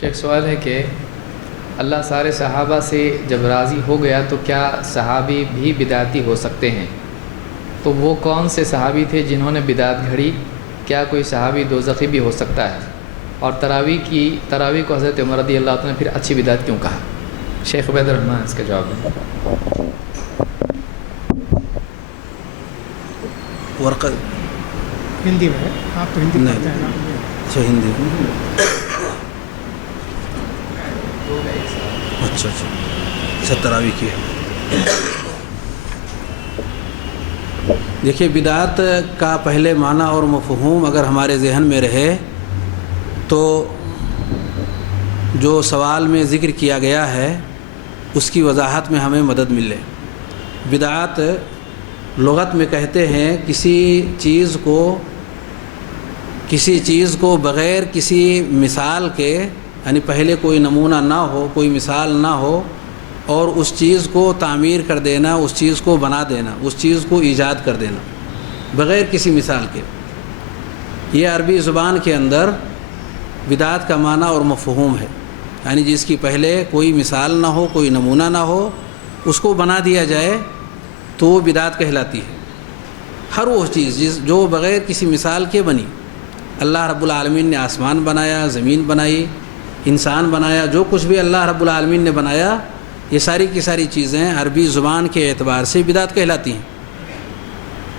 شیخ سوال ہے کہ اللہ سارے صحابہ سے جب راضی ہو گیا تو کیا صحابی بھی بدعتی ہو سکتے ہیں؟ تو وہ کون سے صحابی تھے جنہوں نے بدعت گھڑی؟ کیا کوئی صحابی دوزخی بھی ہو سکتا ہے؟ اور تراویح کو حضرت عمر رضی اللہ عنہ نے پھر اچھی بدعت کیوں کہا؟ شیخ عبید الرحمن اس کا جواب دیں۔ ورقہ ہندی میں ہے، آپ تو ہندی پڑھتے ہیں نا؟ اچھا ہندی، اچھا تراویح کی ہے۔ دیکھیے، بدعت کا پہلے معنی اور مفہوم اگر ہمارے ذہن میں رہے تو جو سوال میں ذکر کیا گیا ہے اس کی وضاحت میں ہمیں مدد ملے۔ بدعت لغت میں کہتے ہیں کسی چیز کو بغیر کسی مثال کے، یعنی پہلے کوئی نمونہ نہ ہو، کوئی مثال نہ ہو، اور اس چیز کو تعمیر کر دینا، اس چیز کو بنا دینا، اس چیز کو ایجاد کر دینا بغیر کسی مثال کے۔ یہ عربی زبان کے اندر بدعت کا معنی اور مفہوم ہے، یعنی جس کی پہلے کوئی مثال نہ ہو، کوئی نمونہ نہ ہو، اس کو بنا دیا جائے تو وہ بدعت کہلاتی ہے۔ ہر وہ چیز جو بغیر کسی مثال کے بنی، اللہ رب العالمین نے آسمان بنایا، زمین بنائی، انسان بنایا، جو کچھ بھی اللہ رب العالمین نے بنایا، یہ ساری کی ساری چیزیں عربی زبان کے اعتبار سے بدعت کہلاتی ہیں۔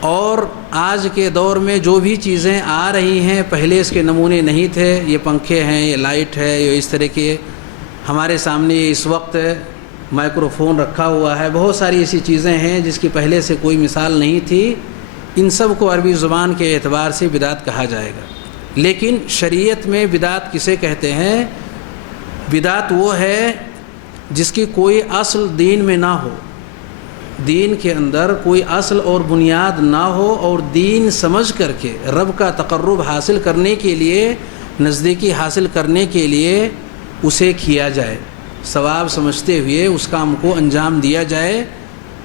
اور آج کے دور میں جو بھی چیزیں آ رہی ہیں پہلے اس کے نمونے نہیں تھے، یہ پنکھے ہیں، یہ لائٹ ہے، یہ اس طرح کے ہمارے سامنے اس وقت مائکروفون رکھا ہوا ہے، بہت ساری ایسی چیزیں ہیں جس کی پہلے سے کوئی مثال نہیں تھی، ان سب کو عربی زبان کے اعتبار سے بدعت کہا جائے گا۔ لیکن شریعت میں بدعت کسے کہتے ہیں؟ بدعت وہ ہے جس کی کوئی اصل دین میں نہ ہو، دین کے اندر کوئی اصل اور بنیاد نہ ہو، اور دین سمجھ کر کے رب کا تقرب حاصل کرنے کے لیے، نزدیکی حاصل کرنے کے لیے اسے کیا جائے، ثواب سمجھتے ہوئے اس کام کو انجام دیا جائے،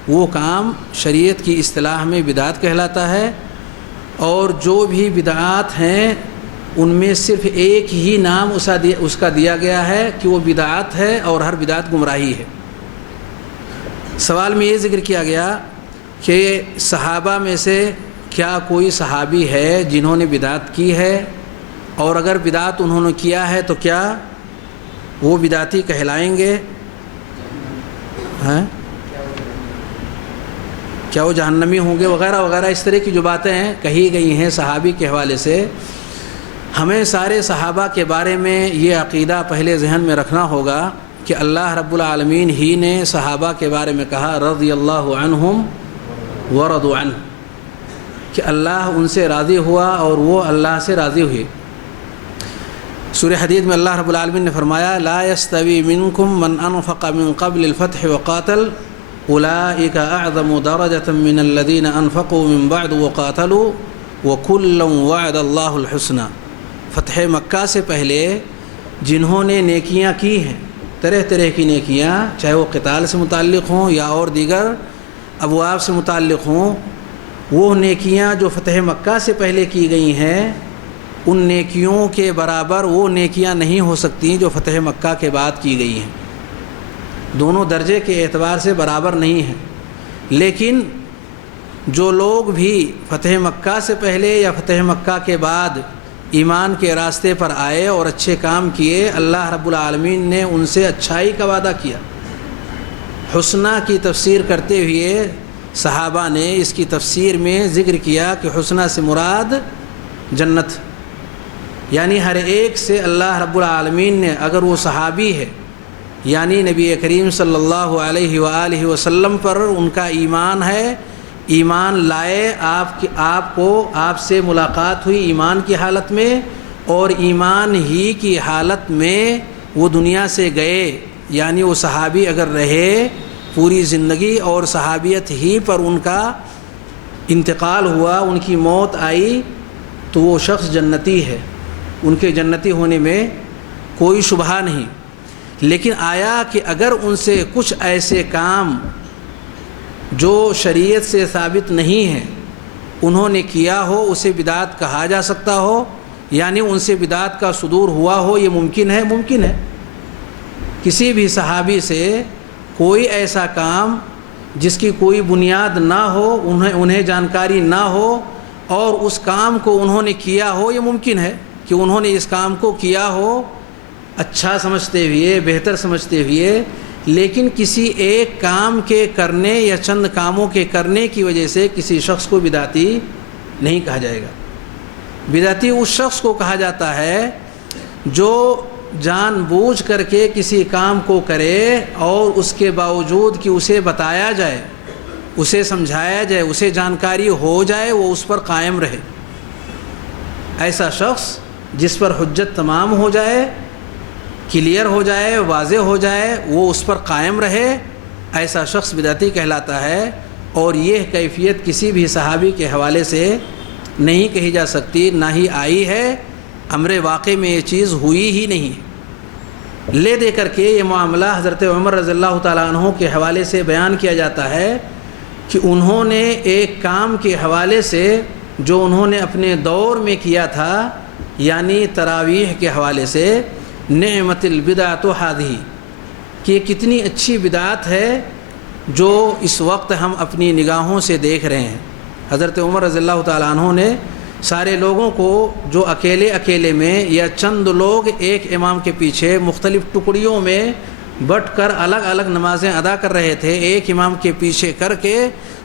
وہ کام شریعت کی اصطلاح میں بدعت کہلاتا ہے۔ اور جو بھی بدعات ہیں ان میں صرف ایک ہی نام اس کا دیا گیا ہے کہ وہ بدعت ہے، اور ہر بدعت گمراہی ہے۔ سوال میں یہ ذکر کیا گیا کہ صحابہ میں سے کیا کوئی صحابی ہے جنہوں نے بدعت کی ہے، اور اگر بدعت انہوں نے کیا ہے تو کیا وہ بدعتی کہلائیں گے؟ کیا وہ جہنمی ہوں گے وغیرہ وغیرہ، اس طرح کی جو باتیں ہیں کہی گئی ہیں صحابی کے حوالے سے۔ ہمیں سارے صحابہ کے بارے میں یہ عقیدہ پہلے ذہن میں رکھنا ہوگا کہ اللہ رب العالمین ہی نے صحابہ کے بارے میں کہا رضی اللہ عنہم ورضوا عنہ، کہ اللہ ان سے راضی ہوا اور وہ اللہ سے راضی ہوئے۔ سورہ حدید میں اللہ رب العالمین نے فرمایا لا يستوی منکم من انفق من قبل الفتح وقاتل اولئک اعظم درجة من الذین انفقوا من بعد وقاتلوا وکلا وعد اللہ الحسنى۔ فتح مکہ سے پہلے جنہوں نے نیکیاں کی ہیں، طرح طرح کی نیکیاں، چاہے وہ قتال سے متعلق ہوں یا اور دیگر ابواب سے متعلق ہوں، وہ نیکیاں جو فتح مکہ سے پہلے کی گئی ہیں ان نیکیوں کے برابر وہ نیکیاں نہیں ہو سکتی جو فتح مکہ کے بعد کی گئی ہیں، دونوں درجے کے اعتبار سے برابر نہیں ہیں۔ لیکن جو لوگ بھی فتح مکہ سے پہلے یا فتح مکہ کے بعد ایمان کے راستے پر آئے اور اچھے کام کیے، اللہ رب العالمین نے ان سے اچھائی کا وعدہ کیا۔ حسنہ کی تفسیر کرتے ہوئے صحابہ نے اس کی تفسیر میں ذکر کیا کہ حسنہ سے مراد جنت، یعنی ہر ایک سے اللہ رب العالمین نے، اگر وہ صحابی ہے یعنی نبی کریم صلی اللہ علیہ وآلہ وسلم پر ان کا ایمان ہے، ایمان لائے، آپ سے ملاقات ہوئی ایمان کی حالت میں، اور ایمان ہی کی حالت میں وہ دنیا سے گئے، یعنی وہ صحابی اگر رہے پوری زندگی اور صحابیت ہی پر ان کا انتقال ہوا، ان کی موت آئی، تو وہ شخص جنتی ہے، ان کے جنتی ہونے میں کوئی شبہ نہیں۔ لیکن آیا کہ اگر ان سے کچھ ایسے کام جو شریعت سے ثابت نہیں ہیں انہوں نے کیا ہو، اسے بدعت کہا جا سکتا ہو؟ یعنی ان سے بدعت کا صدور ہوا ہو، یہ ممکن ہے؟ ممکن ہے۔ کسی بھی صحابی سے کوئی ایسا کام جس کی کوئی بنیاد نہ ہو، انہیں جانکاری نہ ہو اور اس کام کو انہوں نے کیا ہو، یہ ممکن ہے کہ انہوں نے اس کام کو کیا ہو اچھا سمجھتے ہوئے، بہتر سمجھتے ہوئے، لیکن کسی ایک کام کے کرنے یا چند کاموں کے کرنے کی وجہ سے کسی شخص کو بدعتی نہیں کہا جائے گا۔ بدعتی اس شخص کو کہا جاتا ہے جو جان بوجھ کر کے کسی کام کو کرے اور اس کے باوجود کہ اسے بتایا جائے، اسے سمجھایا جائے، اسے جانکاری ہو جائے، وہ اس پر قائم رہے۔ ایسا شخص جس پر حجت تمام ہو جائے، کلیئر ہو جائے، واضح ہو جائے، وہ اس پر قائم رہے، ایسا شخص بدعتی کہلاتا ہے۔ اور یہ کیفیت کسی بھی صحابی کے حوالے سے نہیں کہی جا سکتی، نہ ہی آئی ہے، امر واقع میں یہ چیز ہوئی ہی نہیں۔ لے دے کر کے یہ معاملہ حضرت عمر رضی اللہ تعالیٰ عنہ کے حوالے سے بیان کیا جاتا ہے کہ انہوں نے ایک کام کے حوالے سے جو انہوں نے اپنے دور میں کیا تھا، یعنی تراویح کے حوالے سے، نعمت البدعۃ ھذہ، کہ یہ کتنی اچھی بدعت ہے جو اس وقت ہم اپنی نگاہوں سے دیکھ رہے ہیں۔ حضرت عمر رضی اللہ تعالیٰ عنہ نے سارے لوگوں کو جو اکیلے میں یا چند لوگ ایک امام کے پیچھے مختلف ٹکڑیوں میں بٹ کر الگ الگ نمازیں ادا کر رہے تھے، ایک امام کے پیچھے کر کے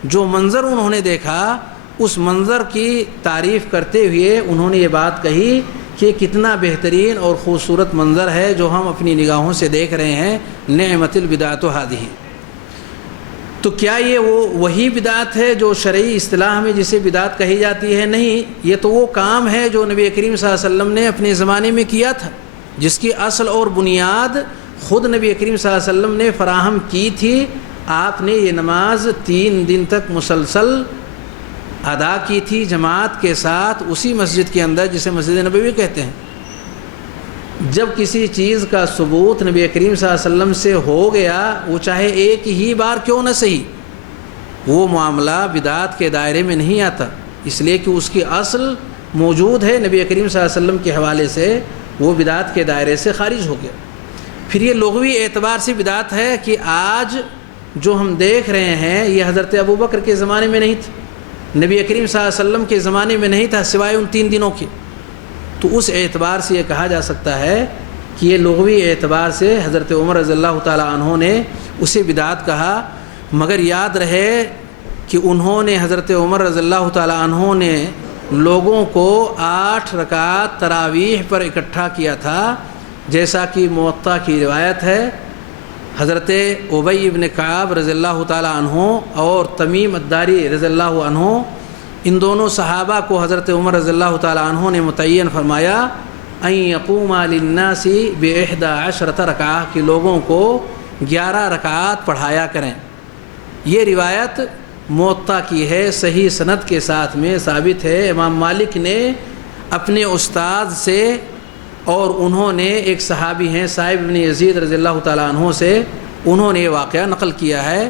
جو منظر انہوں نے دیکھا، اس منظر کی تعریف کرتے ہوئے انہوں نے یہ بات کہی کہ کتنا بہترین اور خوبصورت منظر ہے جو ہم اپنی نگاہوں سے دیکھ رہے ہیں، نعمت البدعۃ ھذہ۔ تو کیا یہ وہی بدعت ہے جو شرعی اصطلاح میں جسے بدعت کہی جاتی ہے؟ نہیں، یہ تو وہ کام ہے جو نبی کریم صلی اللہ علیہ وسلم نے اپنے زمانے میں کیا تھا، جس کی اصل اور بنیاد خود نبی کریم صلی اللہ علیہ وسلم نے فراہم کی تھی۔ آپ نے یہ نماز 3 دن تک مسلسل ادا کی تھی جماعت کے ساتھ اسی مسجد کے اندر جسے مسجد نبوی کہتے ہیں۔ جب کسی چیز کا ثبوت نبی کریم صلی اللہ علیہ وسلم سے ہو گیا، وہ چاہے ایک ہی بار کیوں نہ صحیح، وہ معاملہ بدعت کے دائرے میں نہیں آتا، اس لیے کہ اس کی اصل موجود ہے نبی کریم صلی اللہ علیہ وسلم کے حوالے سے، وہ بدعت کے دائرے سے خارج ہو گیا۔ پھر یہ لغوی اعتبار سے بدعت ہے کہ آج جو ہم دیکھ رہے ہیں یہ حضرت ابوبکر کے زمانے میں نہیں تھا، نبی کریم صلی اللہ علیہ وسلم کے زمانے میں نہیں تھا سوائے ان 3 دنوں کے۔ تو اس اعتبار سے یہ کہا جا سکتا ہے کہ یہ لغوی اعتبار سے حضرت عمر رضی اللہ تعالیٰ عنہ نے اسے بدعت کہا، مگر یاد رہے کہ انہوں نے حضرت عمر رضی اللہ تعالیٰ عنہ نے لوگوں کو 8 رکعت تراویح پر اکٹھا کیا تھا، جیسا کہ موطا کی روایت ہے۔ حضرت ابی ابن کعب رضی اللہ تعالیٰ عنہ اور تمیم الداری رضی اللہ عنہ، ان دونوں صحابہ کو حضرت عمر رضی اللہ تعالیٰ عنہ نے متعین فرمایا ان یقوم للناس ب11 رکعہ، کہ لوگوں کو 11 رکعات پڑھایا کریں۔ یہ روایت موطا کی ہے، صحیح سند کے ساتھ میں ثابت ہے۔ امام مالک نے اپنے استاد سے، اور انہوں نے ایک صحابی ہیں صاحب بن یزید رضی اللہ تعالیٰ عنہ سے، انہوں نے یہ واقعہ نقل کیا ہے۔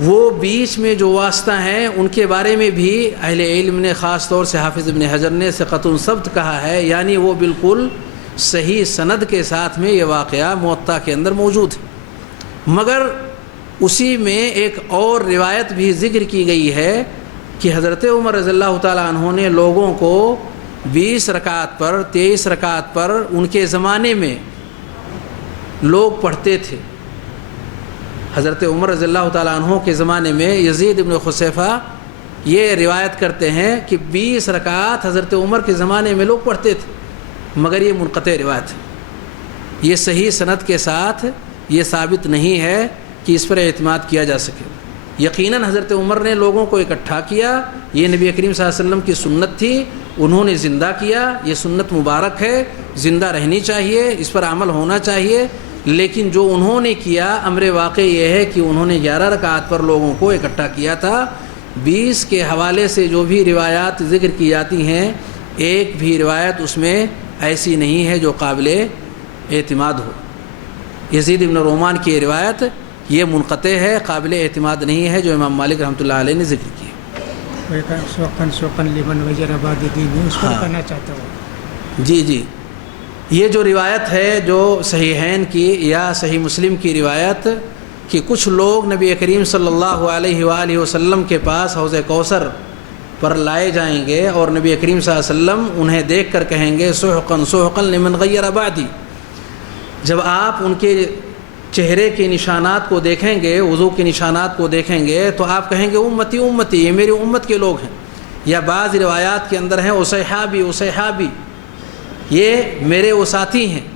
وہ بیچ میں جو واسطہ ہیں ان کے بارے میں بھی اہل علم نے، خاص طور سے حافظ ابن حجر نے ثقۃ ثبت کہا ہے، یعنی وہ بالکل صحیح سند کے ساتھ میں یہ واقعہ موطا کے اندر موجود ہے۔ مگر اسی میں ایک اور روایت بھی ذکر کی گئی ہے کہ حضرت عمر رضی اللہ تعالیٰ عنہ نے لوگوں کو 20 رکعت پر، 23 رکعت پر ان کے زمانے میں لوگ پڑھتے تھے۔ حضرت عمر رضی اللہ تعالیٰ عنہ کے زمانے میں یزید ابن خصیفہ یہ روایت کرتے ہیں کہ 20 رکعت حضرت عمر کے زمانے میں لوگ پڑھتے تھے، مگر یہ منقطع روایت ہے، یہ صحیح سند کے ساتھ یہ ثابت نہیں ہے کہ اس پر اعتماد کیا جا سکے۔ یقیناً حضرت عمر نے لوگوں کو اکٹھا کیا، یہ نبی کریم صلی اللہ علیہ وسلم کی سنت تھی، انہوں نے زندہ کیا، یہ سنت مبارک ہے، زندہ رہنی چاہیے، اس پر عمل ہونا چاہیے۔ لیکن جو انہوں نے کیا، امر واقع یہ ہے کہ انہوں نے 11 رکعت پر لوگوں کو اکٹھا کیا تھا۔ 20 کے حوالے سے جو بھی روایات ذکر کی جاتی ہیں، ایک بھی روایت اس میں ایسی نہیں ہے جو قابل اعتماد ہو۔ یزید ابن رومان کی روایت یہ منقطع ہے، قابل اعتماد نہیں ہے، جو امام مالک رحمۃ اللہ علیہ نے ذکر کی۔ سوقن لمن وجر آباد دین، اس کو کہنا چاہتا ہوں۔ جی جی، یہ جو روایت ہے جو صحیحین کی یا صحیح مسلم کی روایت کہ کچھ لوگ نبی کریم صلی اللہ علیہ وآلہ وسلم کے پاس حوض کوثر پر لائے جائیں گے اور نبی کریم صلی اللہ علیہ وسلم انہیں دیکھ کر کہیں گے سحقا سحقا لمن غیر بعدی۔ جب آپ ان کے چہرے کے نشانات کو دیکھیں گے، وضو کے نشانات کو دیکھیں گے تو آپ کہیں گے امتی امتی، یہ میری امت کے لوگ ہیں۔ یا بعض روایات کے اندر ہیں اصحابی اصحابی، یہ میرے وہ ساتھی ہیں۔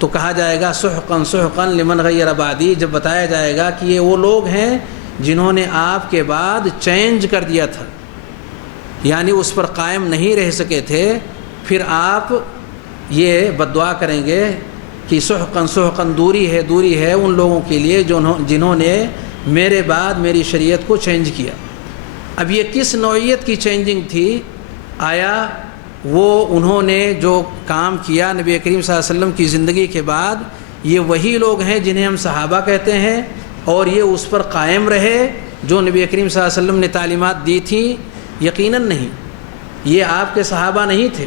تو کہا جائے گا سحقا سحقا لمن غیر بعدی، جب بتایا جائے گا کہ یہ وہ لوگ ہیں جنہوں نے آپ کے بعد چینج کر دیا تھا، یعنی اس پر قائم نہیں رہ سکے تھے، پھر آپ یہ بددعا کریں گے کہ سحقا سحقا، دوری ہے ان لوگوں کے لیے جنہوں نے میرے بعد میری شریعت کو چینج کیا۔ اب یہ کس نوعیت کی چینجنگ تھی؟ آیا وہ انہوں نے جو کام کیا نبی کریم صلی اللہ علیہ وسلم کی زندگی کے بعد، یہ وہی لوگ ہیں جنہیں ہم صحابہ کہتے ہیں اور یہ اس پر قائم رہے جو نبی کریم صلی اللہ علیہ وسلم نے تعلیمات دی تھیں؟ یقیناً نہیں، یہ آپ کے صحابہ نہیں تھے،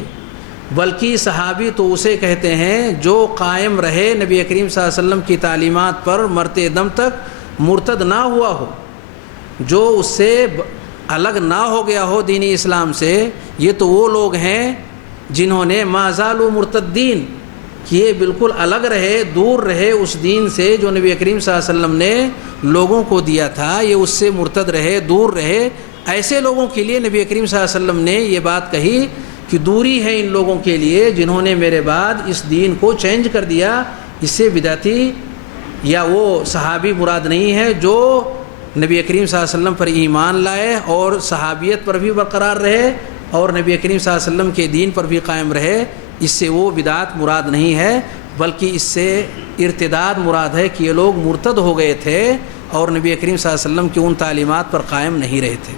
بلکہ صحابی تو اسے کہتے ہیں جو قائم رہے نبی کریم صلی اللہ علیہ وسلم کی تعلیمات پر مرتے دم تک، مرتد نہ ہوا ہو، جو اس سے الگ نہ ہو گیا ہو دینی اسلام سے۔ یہ تو وہ لوگ ہیں جنہوں نے ما زالوا مرتدین، کہ یہ بالکل الگ رہے، دور رہے اس دین سے جو نبی کریم صلی اللہ علیہ وسلم نے لوگوں کو دیا تھا، یہ اس سے مرتد رہے، دور رہے۔ ایسے لوگوں کے لیے نبی کریم صلی اللہ علیہ وسلم نے یہ بات کہی کہ دوری ہے ان لوگوں کے لیے جنہوں نے میرے بعد اس دین کو چینج کر دیا۔ اس سے بدعتی یا وہ صحابی مراد نہیں ہے جو نبی کریم صلی اللہ علیہ وسلم پر ایمان لائے اور صحابیت پر بھی برقرار رہے اور نبی کریم صلی اللہ علیہ وسلم کے دین پر بھی قائم رہے۔ اس سے وہ بدعت مراد نہیں ہے، بلکہ اس سے ارتداد مراد ہے کہ یہ لوگ مرتد ہو گئے تھے اور نبی کریم صلی اللہ علیہ وسلم کی ان تعلیمات پر قائم نہیں رہے تھے۔